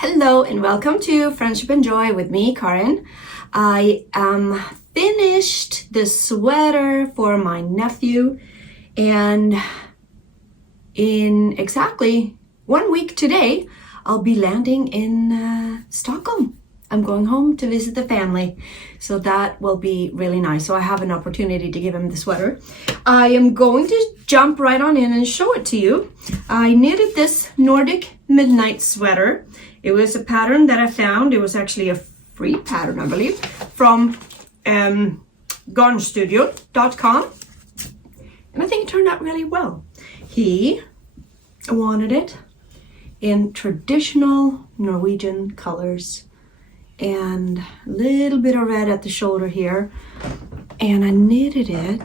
Hello and welcome to Friendship and Joy with me, Karin. I finished the sweater for my nephew, and in exactly 1 week today, I'll be landing in Stockholm. I'm going home to visit the family, so that will be really nice. So I have an opportunity to give him the sweater. I am going to jump right on in and show it to you. I knitted this Nordic midnight sweater. It was a pattern that I found. It was actually a free pattern, I believe, from garnstudio.com. And I think it turned out really well. He wanted it in traditional Norwegian colors and a little bit of red at the shoulder here. And I knitted it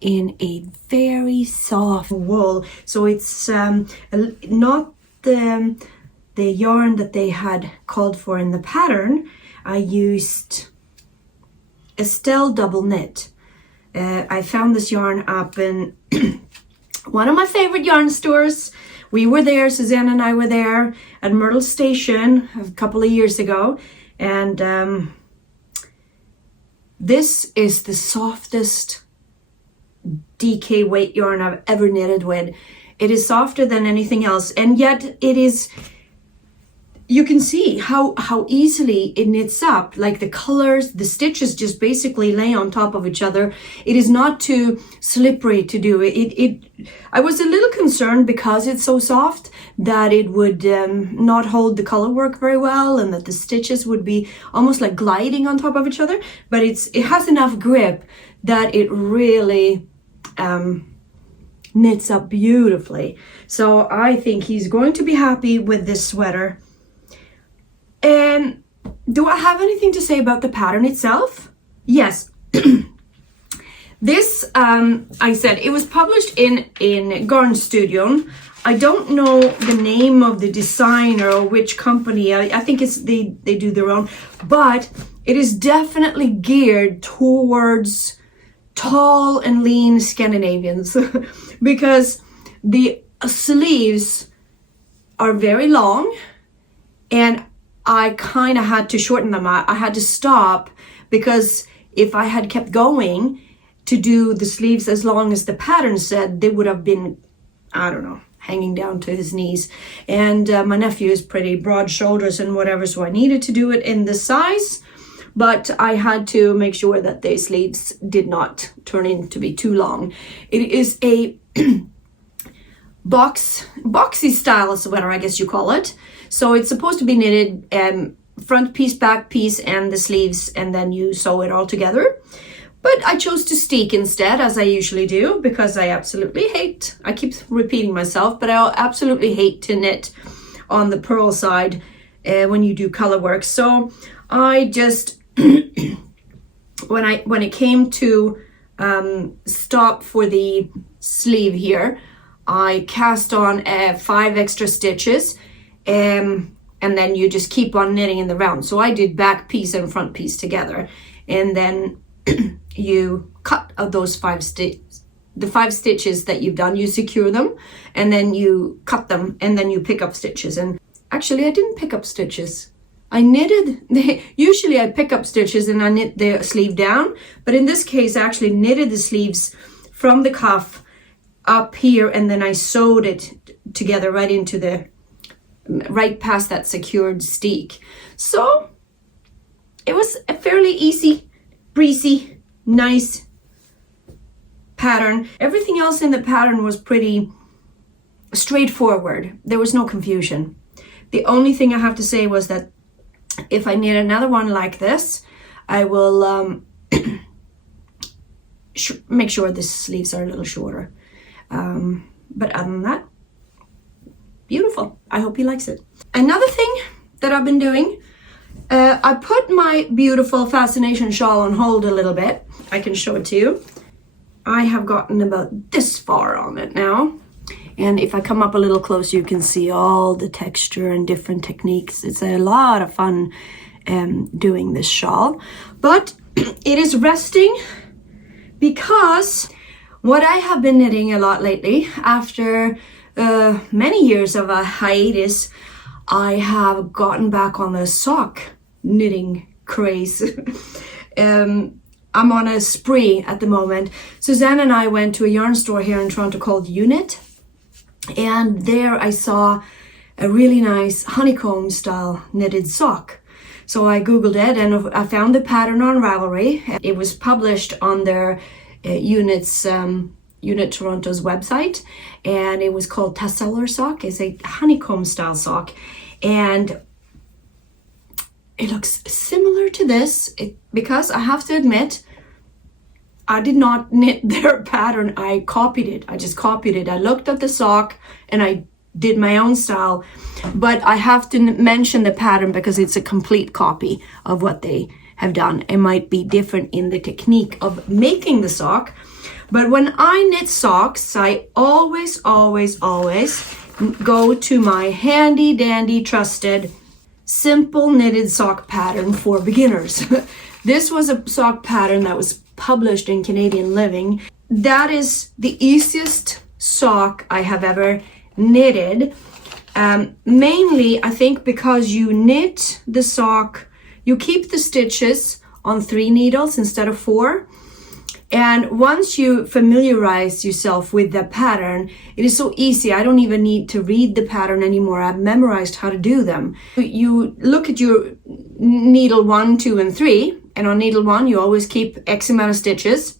in a very soft wool. So it's not the yarn that they had called for in the pattern. I used Estelle double knit. I found this yarn up in one of my favorite yarn stores. We were there, Suzanne and I were there at Myrtle Station a couple of years ago. And this is the softest DK weight yarn I've ever knitted with. It is softer than anything else, and yet it is, you can see how easily it knits up. Like the colors, the stitches just basically lay on top of each other. It is not too slippery to do it. I was a little concerned because it's so soft that it would not hold the color work very well, and that the stitches would be almost like gliding on top of each other. But it has enough grip that it really knits up beautifully. So I think he's going to be happy with this sweater. And do I have anything to say about the pattern itself? Yes. This, I said, it was published in Garn Studio. I don't know the name of the designer or which company. I think it's they do their own, but it is definitely geared towards tall and lean Scandinavians because the sleeves are very long, and I kind of had to shorten them. I had to stop because if I had kept going to do the sleeves as long as the pattern said, they would have been, I don't know, hanging down to his knees. And my nephew is pretty broad shoulders and whatever, so I needed to do it in this size. But I had to make sure that the sleeves did not turn in to be too long. It is a boxy style sweater, I guess you call it. So it's supposed to be knitted front piece, back piece, and the sleeves, and then you sew it all together. But I chose to steek instead, as I usually do, because I absolutely hate, I keep repeating myself, but I absolutely hate to knit on the purl side when you do color work. So I just, when it came to stop for the sleeve here, I cast on 5 extra stitches, and then you just keep on knitting in the round. So I did back piece and front piece together, and then you cut out those 5 stitches. The 5 stitches that you've done, you secure them, and then you cut them, and then you pick up stitches. And actually, I didn't pick up stitches. I knitted, usually I pick up stitches and I knit the sleeve down, but in this case I actually knitted the sleeves from the cuff up here, and then I sewed it together right past that secured steek. So it was a fairly easy, breezy, nice pattern. Everything else in the pattern was pretty straightforward. There was no confusion. The only thing I have to say was that if I knit another one like this, I will make sure the sleeves are a little shorter. But other than that, beautiful. I hope he likes it. Another thing that I've been doing, I put my beautiful Fascination shawl on hold a little bit. I can show it to you. I have gotten about this far on it now. And if I come up a little closer, you can see all the texture and different techniques. It's a lot of fun doing this shawl. But it is resting because what I have been knitting a lot lately, after many years of a hiatus, I have gotten back on the sock knitting craze. I'm on a spree at the moment. Suzanne and I went to a yarn store here in Toronto called Unit, and there I saw a really nice honeycomb style knitted sock. So I googled it and I found the pattern on Ravelry. It was published on their Unit Toronto's website, and it was called Tessellar sock. It's a honeycomb style sock, and it looks similar to this because I have to admit, I did not knit their pattern. I copied it. I just copied it. I looked at the sock and I did my own style, but I have to mention the pattern because it's a complete copy of what they have done. It might be different in the technique of making the sock, but when I knit socks, I always go to my handy dandy trusted simple knitted sock pattern for beginners. This was a sock pattern that was published in Canadian Living. That is the easiest sock I have ever knitted. Mainly, I think, because you knit the sock, you keep the stitches on 3 needles instead of 4. And once you familiarize yourself with the pattern, it is so easy. I don't even need to read the pattern anymore. I've memorized how to do them. You look at your needle 1, 2, and 3, and on needle 1, you always keep X amount of stitches.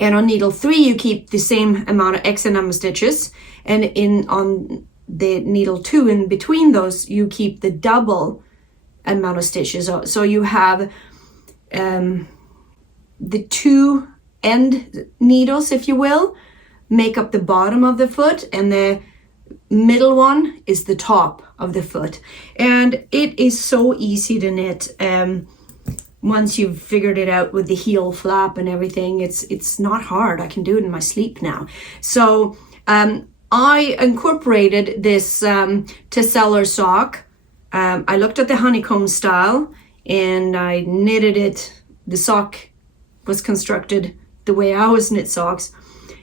And on needle 3, you keep the same amount of X number of stitches. And on the needle 2, in between those, you keep the double amount of stitches. So you have the 2 end needles, if you will, make up the bottom of the foot, and the middle one is the top of the foot. And it is so easy to knit. Once you've figured it out with the heel flap and everything, it's not hard. I can do it in my sleep now. So I incorporated this Tessellar sock. I looked at the honeycomb style and I knitted it. The sock was constructed the way I always knit socks,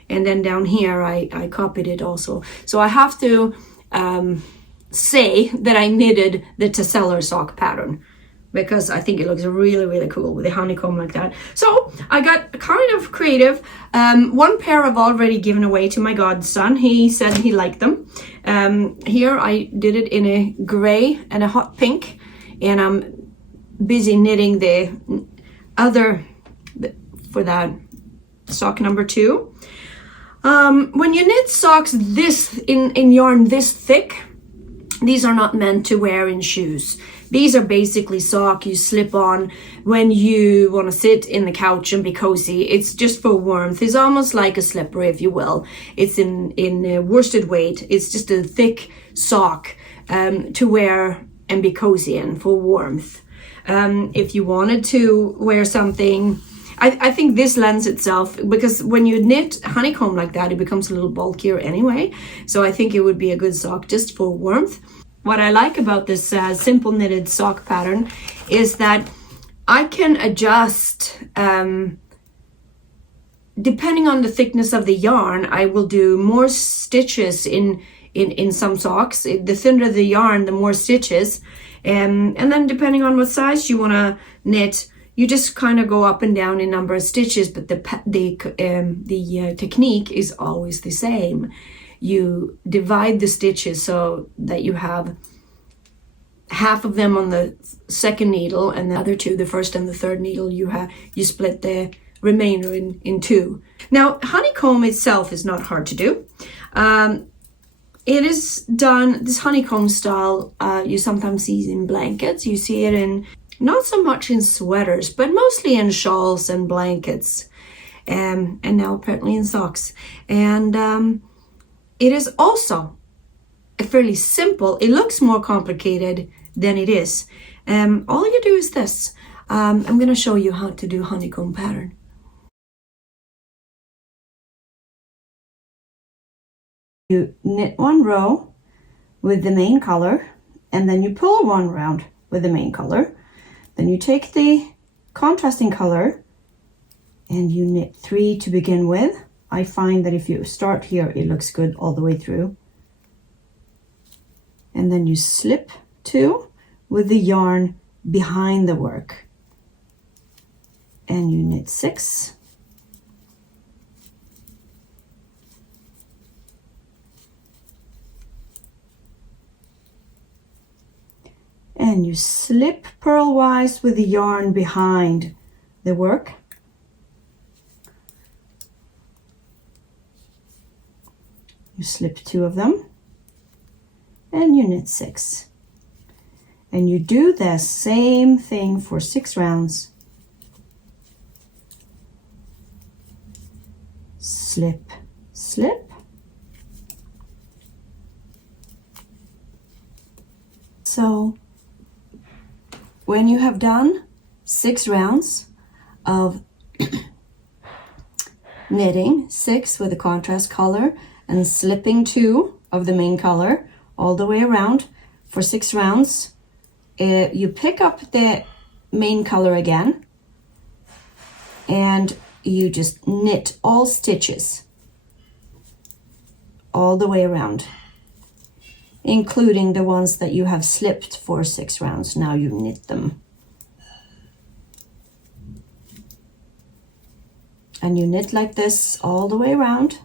and then down here I copied it also. So I have to say that I knitted the Tessellar sock pattern because I think it looks really cool with the honeycomb like that. So I got kind of creative. One pair I've already given away to my godson. He said he liked them. Here I did it in a gray and a hot pink, and I'm busy knitting the other for that sock number 2. When you knit socks this in yarn this thick, these are not meant to wear in shoes. These are basically sock you slip on when you want to sit in the couch and be cozy. It's just for warmth. It's almost like a slipper, if you will. It's in worsted weight. It's just a thick sock to wear and be cozy in for warmth. If you wanted to wear something, I think this lends itself, because when you knit honeycomb like that, it becomes a little bulkier anyway. So I think it would be a good sock just for warmth. What I like about this simple knitted sock pattern is that I can adjust, depending on the thickness of the yarn. I will do more stitches in some socks. The thinner the yarn, the more stitches. And then depending on what size you want to knit, you just kind of go up and down in number of stitches, but the technique is always the same. You divide the stitches so that you have half of them on the second needle, and the other 2, the first and the third needle, you split the remainder in 2. Now, honeycomb itself is not hard to do. It is done, this honeycomb style, you sometimes see in blankets. You see it in, not so much in sweaters, but mostly in shawls and blankets, and now apparently in socks. And it is also a fairly simple, it looks more complicated than it is. All you do is this. I'm going to show you how to do honeycomb pattern. You knit 1 row with the main color, and then you pull 1 round with the main color. Then you take the contrasting color and you knit 3 to begin with. I find that if you start here, it looks good all the way through. and then you slip 2 with the yarn behind the work, and you knit 6, and you slip purlwise with the yarn behind the work, you slip 2 of them, and you knit 6, and you do the same thing for 6 rounds. Slip, slip, so when you have done 6 rounds of knitting 6 with a contrast color and slipping 2 of the main color all the way around for 6 rounds, you pick up the main color again and you just knit all stitches all the way around, including the ones that you have slipped for 6 rounds. Now you knit them. And you knit like this all the way around.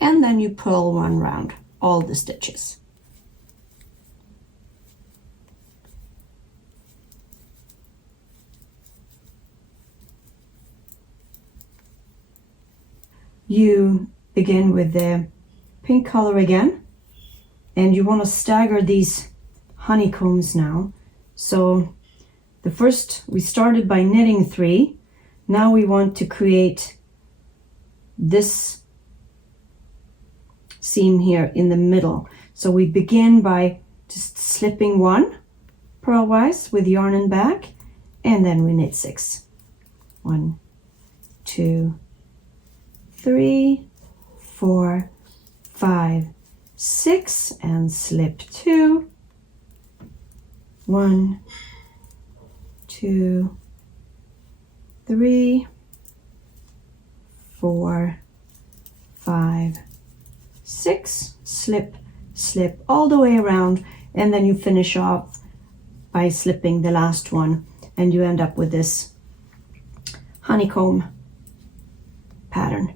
And then you purl 1 round, all the stitches. You begin with the pink color again, and you want to stagger these honeycombs now. So the first, we started by knitting 3. Now we want to create this seam here in the middle. So we begin by just slipping 1 purlwise with yarn and back, and then we knit 6. 1, 2, 3, 4, 5, 6, and slip 2. 1, 2, 3, 4, 5, 6, slip, slip all the way around, and then you finish off by slipping the last one, and you end up with this honeycomb pattern.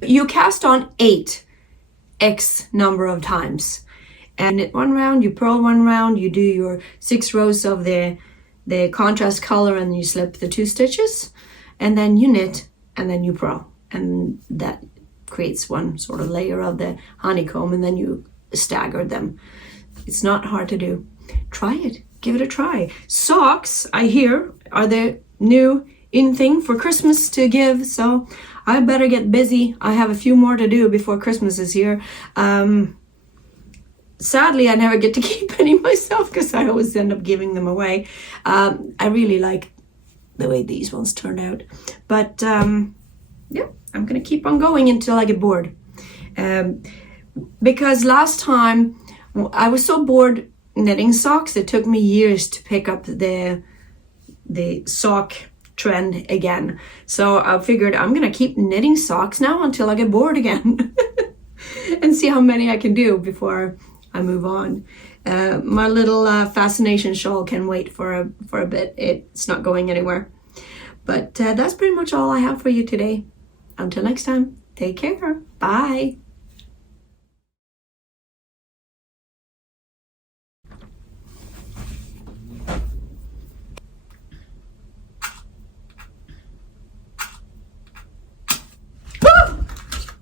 You cast on 8 X number of times, and knit 1 round, you purl 1 round, you do your 6 rows of the contrast color, and you slip the 2 stitches, and then you knit, and then you purl, and that creates one sort of layer of the honeycomb, and then you stagger them. It's not hard to do. Try it, give it a try. Socks, I hear, are the new in thing for Christmas to give, so I better get busy. I have a few more to do before Christmas is here. Sadly, I never get to keep any myself because I always end up giving them away. I really like the way these ones turned out, but yeah, I'm gonna keep on going until I get bored, because last time I was so bored knitting socks, it took me years to pick up the sock trend again. So I figured I'm gonna keep knitting socks now until I get bored again and see how many I can do before I move on. My little fascination shawl can wait for a bit. It's not going anywhere. But that's pretty much all I have for you today. Until next time, take care. Bye.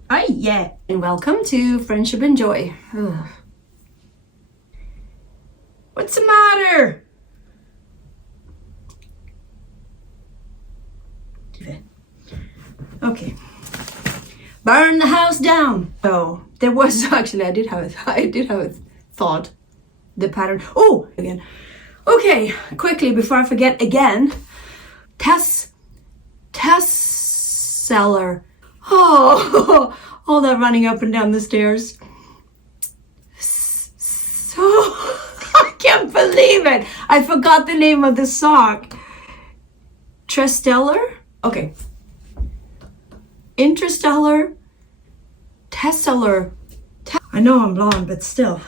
Hi, yeah, and welcome to Friendship and Joy. Ugh. What's the matter? Okay. Burn the house down. So there was actually, I did have a thought. The pattern. Oh, again. Okay, quickly before I forget again. Tessellar. Oh, all that running up and down the stairs. So, I can't believe it. I forgot the name of the sock. Tessellar? Okay. Interstellar. Tessellar. I know I'm blonde, but still.